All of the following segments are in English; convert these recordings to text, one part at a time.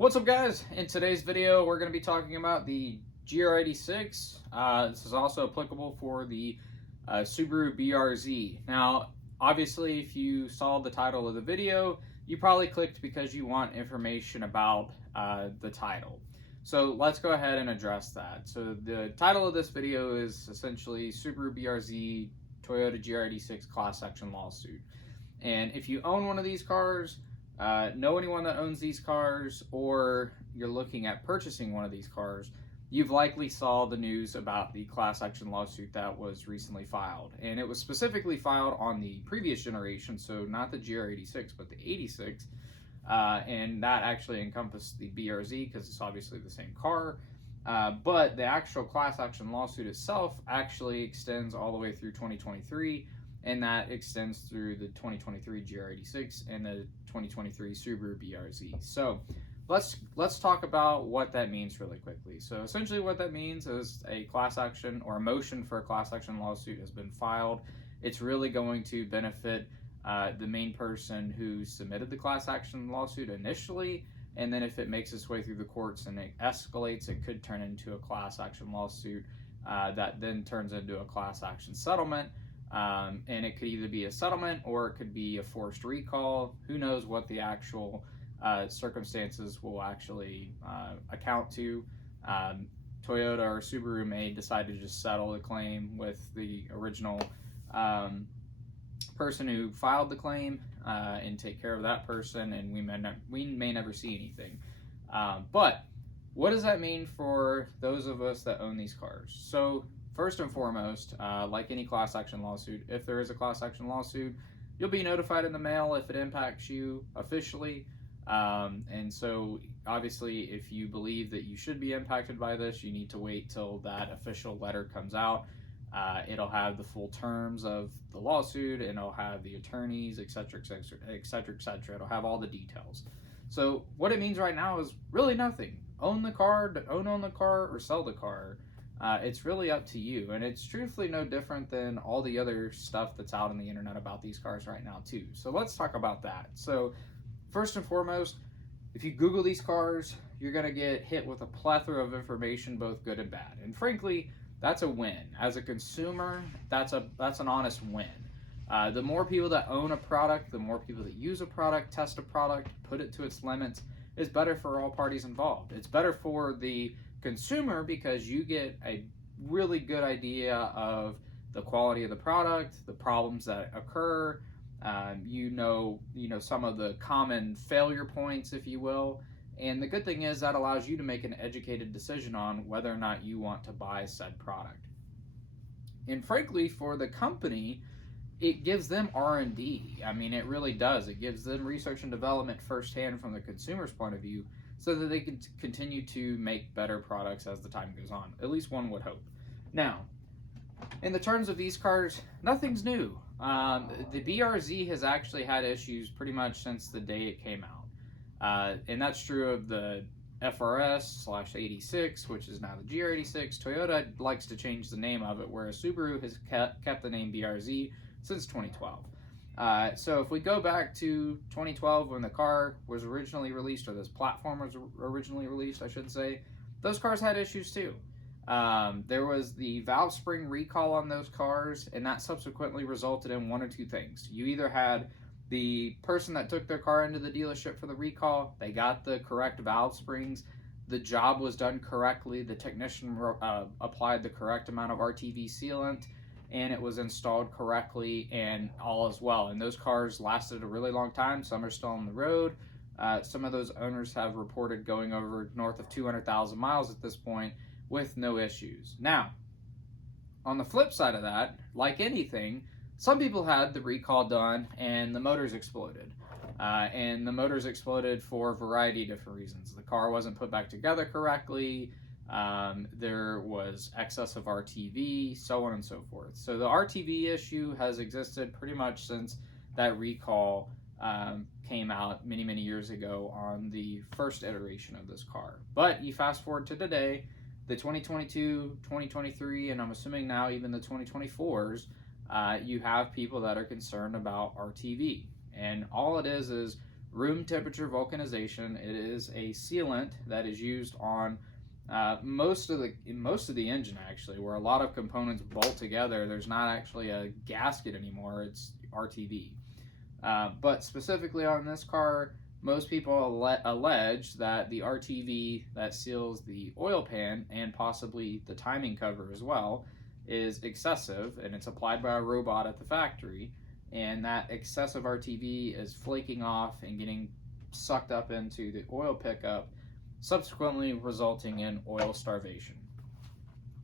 What's up, guys? In today's video we're going to be talking about the GR86. This is also applicable for the Subaru BRZ. Now obviously if you saw the title of the video, you probably clicked because you want information about the title. So let's go ahead and address that. So the title of this video is essentially Subaru BRZ Toyota GR86 class action lawsuit. And if you own one of these cars, know anyone that owns these cars, or you're looking at purchasing one of these cars, you've likely saw the news about the class action lawsuit that was recently filed. And it was specifically filed on the previous generation, so not the GR86, but the 86. And that actually encompassed the BRZ because it's obviously the same car. But the actual class action lawsuit itself actually extends all the way through 2023. And that extends through the 2023 GR86 and the 2023 Subaru BRZ. So let's talk about what that means really quickly. So essentially what that means is a class action or a motion for a class action lawsuit has been filed. It's really going to benefit the main person who submitted the class action lawsuit initially, and then if it makes its way through the courts and it escalates, it could turn into a class action lawsuit that then turns into a class action settlement. And it could either be a settlement or it could be a forced recall. Who knows what the actual circumstances will actually account to. Toyota or Subaru may decide to just settle the claim with the original person who filed the claim and take care of that person, and we may never see anything. But what does that mean for those of us that own these cars? So first and foremost, like any class action lawsuit, if there is a class action lawsuit, you'll be notified in the mail if it impacts you officially. And so obviously if you believe that you should be impacted by this, you need to wait till that official letter comes out. It'll have the full terms of the lawsuit, and it'll have the attorneys, etc., etc., etc., etc. It'll have all the details. So what it means right now is really nothing. Own the car, don't own the car, or sell the car. It's really up to you, and it's truthfully no different than all the other stuff that's out on the internet about these cars right now too. So let's talk about that. So first and foremost, if you Google these cars, you're going to get hit with a plethora of information, both good and bad. And frankly, that's a win. As a consumer, that's an honest win. The more people that own a product, the more people that use a product, test a product, put it to its limits, is better for all parties involved. It's better for the consumer because you get a really good idea of the quality of the product, the problems that occur, you know some of the common failure points, if you will. And the good thing is that allows you to make an educated decision on whether or not you want to buy said product. And frankly, for the company, it gives them R&D. I mean, it really does. It gives them research and development firsthand from the consumer's point of view, so that they can continue to make better products as the time goes on. At least one would hope. Now, in the terms of these cars, nothing's new. The BRZ has actually had issues pretty much since the day it came out. And that's true of the FRS/86, which is now the GR86. Toyota likes to change the name of it, whereas Subaru has kept the name BRZ since 2012. So if we go back to 2012 when the car was originally released, or this platform was originally released, I should say, those cars had issues too. There was the valve spring recall on those cars, and that subsequently resulted in one or two things. You either had the person that took their car into the dealership for the recall, they got the correct valve springs, the job was done correctly, the technician applied the correct amount of RTV sealant, and it was installed correctly, and all is well. And those cars lasted a really long time. Some are still on the road. Some of those owners have reported going over north of 200,000 miles at this point with no issues. Now, on the flip side of that, like anything, some people had the recall done and the motors exploded. And the motors exploded for a variety of different reasons. The car wasn't put back together correctly. There was excess of RTV, so on and so forth. So the RTV issue has existed pretty much since that recall came out many years ago on the first iteration of this car. But you fast forward to today, the 2022, 2023, and I'm assuming now even the 2024s, you have people that are concerned about RTV. And all it is room temperature vulcanization. It is a sealant that is used on most of the engine, actually, where a lot of components bolt together. There's not actually a gasket anymore, it's RTV. But specifically on this car, most people allege that the RTV that seals the oil pan and possibly the timing cover as well is excessive, and it's applied by a robot at the factory, and that excessive RTV is flaking off and getting sucked up into the oil pickup, subsequently resulting in oil starvation.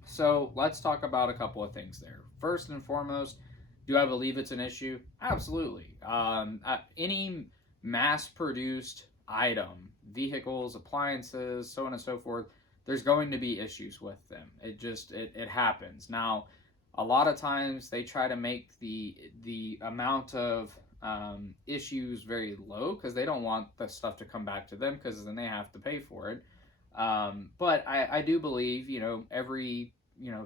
So let's talk about a couple of things there. First and foremost, do I believe it's an issue? Absolutely. Any mass-produced item, vehicles, appliances, so on and so forth, there's going to be issues with them. It happens. Now, a lot of times they try to make the amount of issues very low because they don't want the stuff to come back to them, because then they have to pay for it. But I do believe, every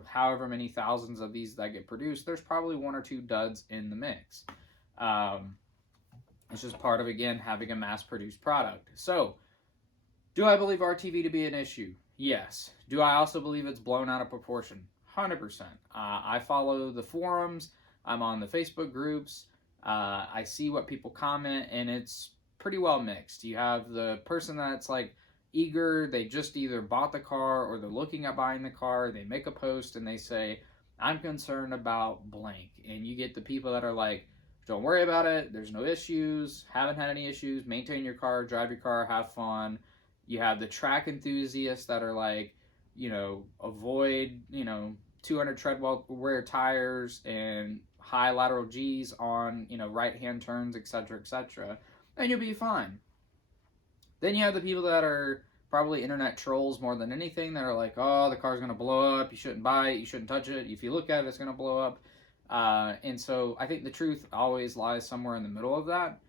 however many thousands of these that get produced, there's probably one or two duds in the mix. It's just part of, again, having a mass-produced product. So, do I believe RTV to be an issue? Yes. Do I also believe it's blown out of proportion? 100%. I follow the forums. I'm on the Facebook groups. I see what people comment, and it's pretty well mixed. You have the person that's like eager, they just either bought the car or they're looking at buying the car, they make a post and they say, I'm concerned about blank. And you get the people that are like, don't worry about it, there's no issues, haven't had any issues, maintain your car, drive your car, have fun. You have the track enthusiasts that are like, avoid, 200 tread wear tires and high lateral G's on, right-hand turns, etc., etc., and you'll be fine. Then you have the people that are probably internet trolls more than anything, that are like, oh, the car's going to blow up, you shouldn't buy it, you shouldn't touch it, if you look at it, it's going to blow up. And so I think the truth always lies somewhere in the middle of that.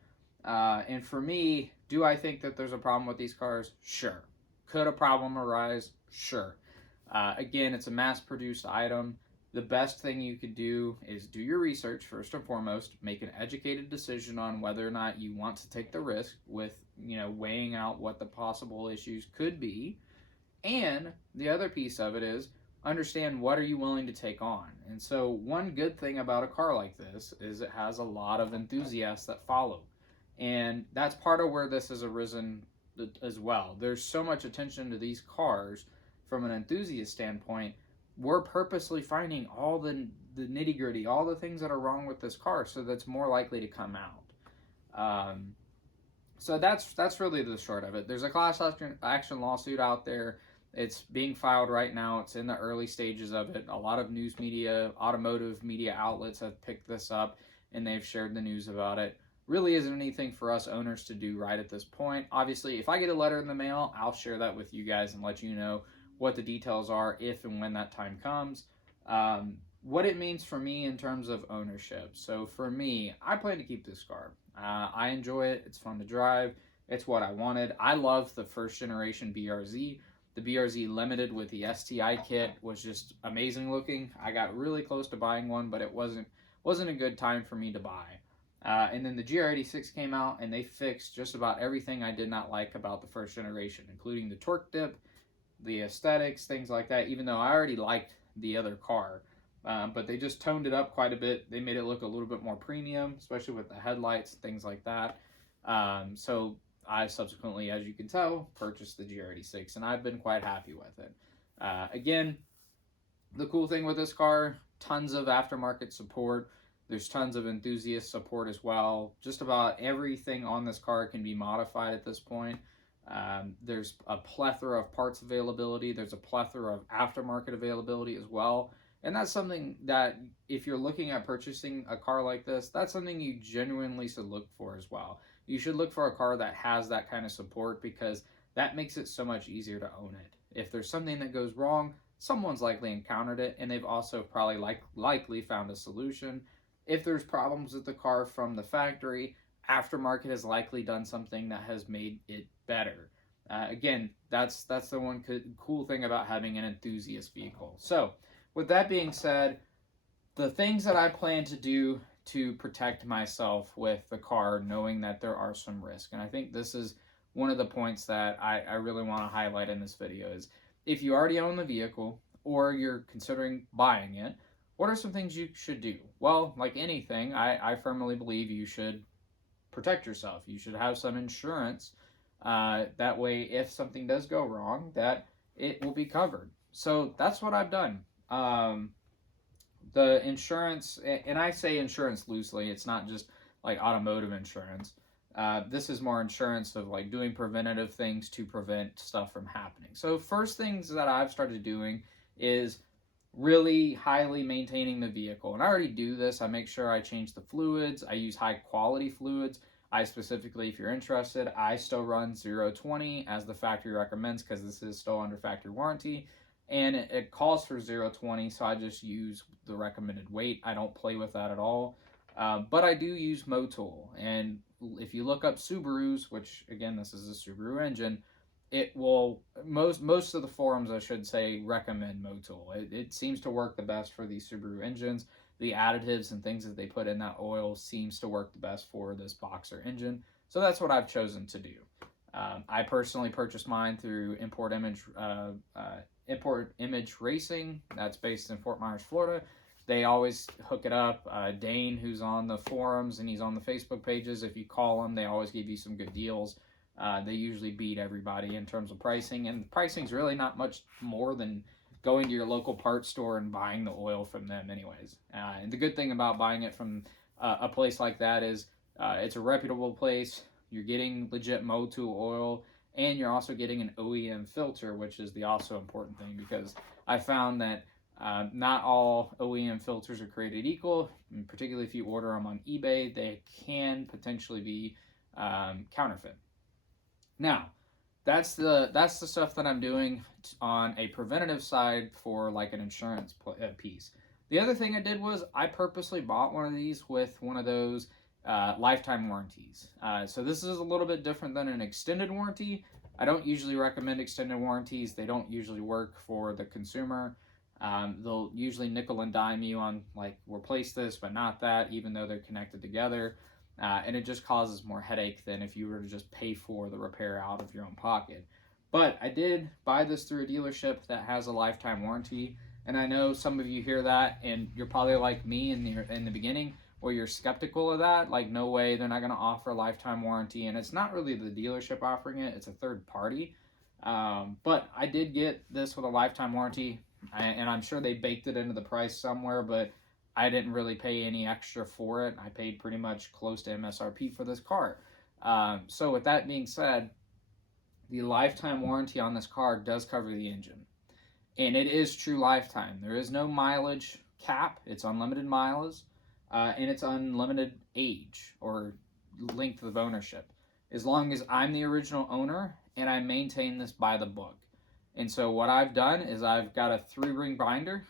And for me, do I think that there's a problem with these cars? Sure. Could a problem arise? Sure. Again, it's a mass-produced item. The best thing you could do is do your research first and foremost, make an educated decision on whether or not you want to take the risk with, weighing out what the possible issues could be. And the other piece of it is understand what are you willing to take on. And so one good thing about a car like this is it has a lot of enthusiasts that follow. And that's part of where this has arisen as well. There's so much attention to these cars from an enthusiast standpoint. We're purposely finding all the nitty-gritty, all the things that are wrong with this car, so that's more likely to come out. So that's really the short of it. There's a class action lawsuit out there. It's being filed right now. It's in the early stages of it. A lot of news media, automotive media outlets have picked this up, and they've shared the news about it. Really isn't anything for us owners to do right at this point. Obviously, if I get a letter in the mail, I'll share that with you guys and let you know what the details are if and when that time comes. What it means for me in terms of ownership. So for me, I plan to keep this car. I enjoy it. It's fun to drive. It's what I wanted. I love the first generation BRZ. The BRZ Limited with the STI kit was just amazing looking. I got really close to buying one, but it wasn't a good time for me to buy. And then the GR86 came out, and they fixed just about everything I did not like about the first generation, including the torque dip, the aesthetics, things like that, even though I already liked the other car. But they just toned it up quite a bit. They made it look a little bit more premium, especially with the headlights, things like that. So I subsequently, as you can tell, purchased the GR86, and I've been quite happy with it. Again, the cool thing with this car, tons of aftermarket support. There's tons of enthusiast support as well. Just about everything on this car can be modified at this point. There's a plethora of parts availability. There's a plethora of aftermarket availability as well. And that's something that, if you're looking at purchasing a car like this, that's something you genuinely should look for as well. You should look for a car that has that kind of support, because that makes it so much easier to own it. If there's something that goes wrong, someone's likely encountered it, and they've also probably likely found a solution. If there's problems with the car from the factory, aftermarket has likely done something that has made it better. Again, that's the one cool thing about having an enthusiast vehicle. So, with that being said, the things that I plan to do to protect myself with the car, knowing that there are some risks. And I think this is one of the points that I really want to highlight in this video is if you already own the vehicle or you're considering buying it, what are some things you should do? Well, like anything, I firmly believe you should protect yourself. You should have some insurance. That way, if something does go wrong, that it will be covered. So that's what I've done. The insurance, and I say insurance loosely, it's not just like automotive insurance. This is more insurance of like doing preventative things to prevent stuff from happening. So first things that I've started doing is really highly maintaining the vehicle. And I already do this. I make sure I change the fluids. I use high quality fluids. I specifically, if you're interested, I still run 020 as the factory recommends because this is still under factory warranty. And it calls for 020, so I just use the recommended weight. I don't play with that at all. But I do use Motul. And if you look up Subarus, which again, this is a Subaru engine, it will, most of the forums, I should say, recommend Motul. It seems to work the best for these Subaru engines. The additives and things that they put in that oil seems to work the best for this Boxer engine. So that's what I've chosen to do. I personally purchased mine through Import Image Racing. That's based in Fort Myers, Florida. They always hook it up. Dane, who's on the forums and he's on the Facebook pages, if you call them, they always give you some good deals. They usually beat everybody in terms of pricing, and pricing's really not much more than going to your local parts store and buying the oil from them anyways. And the good thing about buying it from a place like that is it's a reputable place. You're getting legit Motul oil, and you're also getting an OEM filter, which is the also important thing, because I found that not all OEM filters are created equal, and particularly if you order them on eBay, they can potentially be counterfeit. Now, that's the stuff that I'm doing on a preventative side for like an insurance piece. The other thing I did was I purposely bought one of these with one of those lifetime warranties. So this is a little bit different than an extended warranty. I don't usually recommend extended warranties. They don't usually work for the consumer. They'll usually nickel and dime you on like replace this but not that, even though they're connected together. And it just causes more headache than if you were to just pay for the repair out of your own pocket. But I did buy this through a dealership that has a lifetime warranty, and I know some of you hear that, and you're probably like me in the beginning, where you're skeptical of that. Like, no way, they're not going to offer a lifetime warranty, and it's not really the dealership offering it; it's a third party. But I did get this with a lifetime warranty, and I'm sure they baked it into the price somewhere, but I didn't really pay any extra for it. I paid pretty much close to MSRP for this car. So with that being said, the lifetime warranty on this car does cover the engine. And it is true lifetime. There is no mileage cap. It's unlimited miles. And it's unlimited age or length of ownership. As long as I'm the original owner and I maintain this by the book. And so what I've done is I've got a 3-ring binder.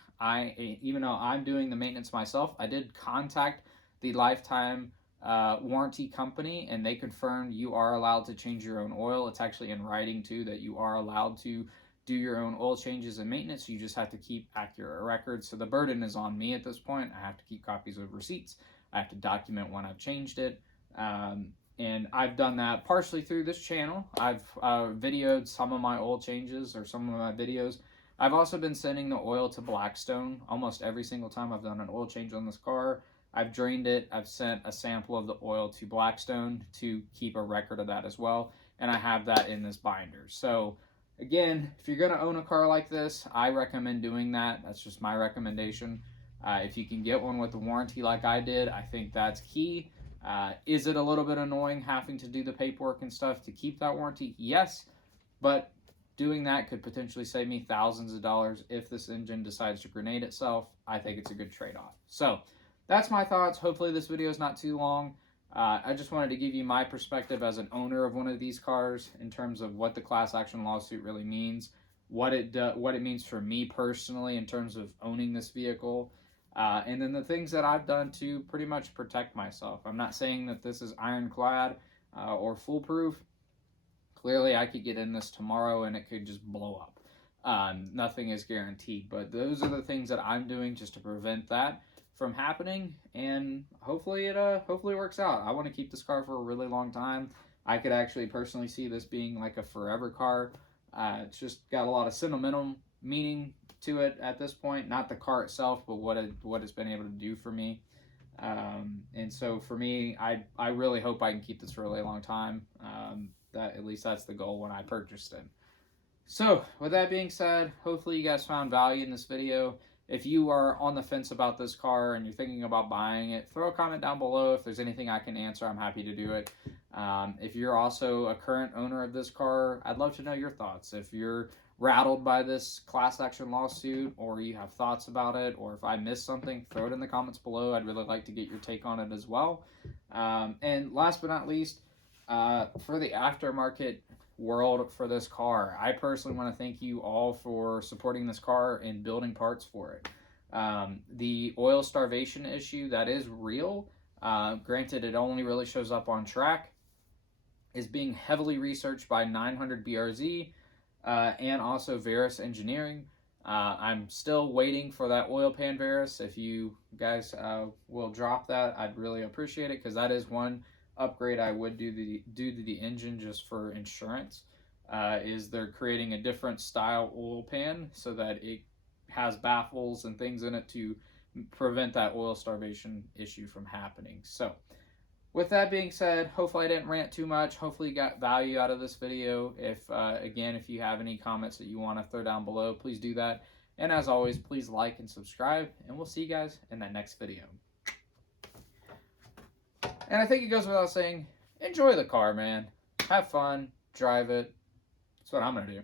Even though I'm doing the maintenance myself, I did contact the lifetime warranty company, and they confirmed you are allowed to change your own oil. It's actually in writing too that you are allowed to do your own oil changes and maintenance. You just have to keep accurate records. So the burden is on me at this point. I have to keep copies of receipts. I have to document when I've changed it. And I've done that partially through this channel. I've videoed some of my oil changes or some of my videos. I've also been sending the oil to Blackstone almost every single time I've done an oil change on this car. I've drained it. I've sent a sample of the oil to Blackstone to keep a record of that as well. And I have that in this binder. So again, if you're going to own a car like this, I recommend doing that. That's just my recommendation. If you can get one with a warranty like I did, I think that's key. Is it a little bit annoying having to do the paperwork and stuff to keep that warranty? Yes, but doing that could potentially save me thousands of dollars if this engine decides to grenade itself. I think it's a good trade-off. So that's my thoughts. Hopefully this video is not too long. I just wanted to give you my perspective as an owner of one of these cars in terms of what the class action lawsuit really means, what it means for me personally in terms of owning this vehicle, and then the things that I've done to pretty much protect myself. I'm not saying that this is ironclad or foolproof. Clearly, I could get in this tomorrow and it could just blow up. Nothing is guaranteed, but those are the things that I'm doing just to prevent that from happening, and hopefully it works out. I want to keep this car for a really long time. I could actually personally see this being like a forever car. It's just got a lot of sentimental meaning to it at this point, not the car itself, but what it's been able to do for me. And so for me, I really hope I can keep this for a really long time. That at least that's the goal when I purchased it. So with that being said, hopefully you guys found value in this video. If you are on the fence about this car and you're thinking about buying it, throw a comment down below. If there's anything I can answer, I'm happy to do it. If you're also a current owner of this car, I'd love to know your thoughts. If you're rattled by this class action lawsuit, or you have thoughts about it, or if I missed something, throw it in the comments below. I'd really like to get your take on it as well. And last but not least, for the aftermarket world for this car, I personally want to thank you all for supporting this car and building parts for it. The oil starvation issue, that is real. Granted, it only really shows up on track, is being heavily researched by 900 BRZ and also Verus Engineering. I'm still waiting for that oil pan Verus. If you guys will drop that, I'd really appreciate it, because that is one upgrade I would do to the engine just for insurance. Is they're creating a different style oil pan so that it has baffles and things in it to prevent that oil starvation issue from happening. So with that being said, hopefully I didn't rant too much. Hopefully you got value out of this video. If again, if you have any comments that you want to throw down below, please do that. And as always, please like and subscribe, and we'll see you guys in that next video. And I think it goes without saying, enjoy the car, man. Have fun, drive it. That's what I'm going to do.